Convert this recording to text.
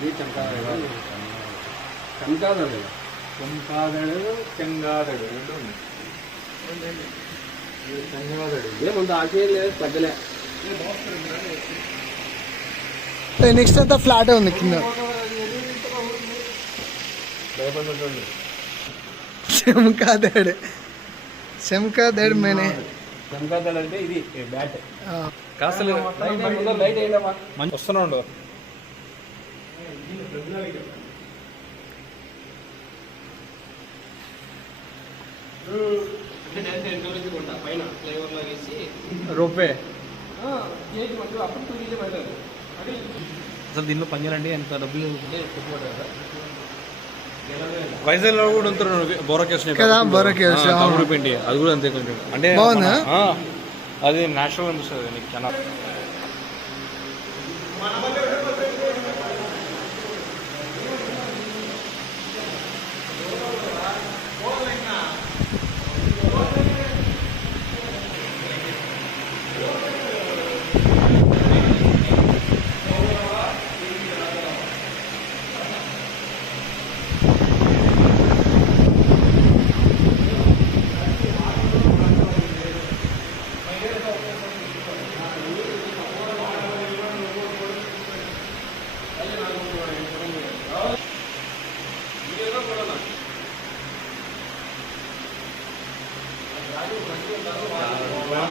ఇది చంకాదడు, చంకాదడు, చంకాదడు, చెంగాదడు రెండు ఉన్నాయి. చంగాదడు ఏముంది ఆకేం లేదు, తగ్గలే. నెక్స్ట్ అంతా ఫ్లాట్ ఉంది కింద. భయపడ్డోళ్ళు చంకాదడు, చంకాదడు మేనే. చంకాదడు అంటే ఇది బ్యాట్. కాస్తలు లైట్ అయ్యిందమ్మా, వస్తున్నా ఉండవు. రోపే అసలు దీనిలో పనిచేయాలంటే ఎంత డబ్బులు వైజాగ్ లో కూడా ఉంటారు. బోరకేస్ బోరకేస్ పిండి అది కూడా అంతే కొంచెం అంటే బాగుందా, అది నేచురల్ అనిపిస్తుంది నీకు చాలా.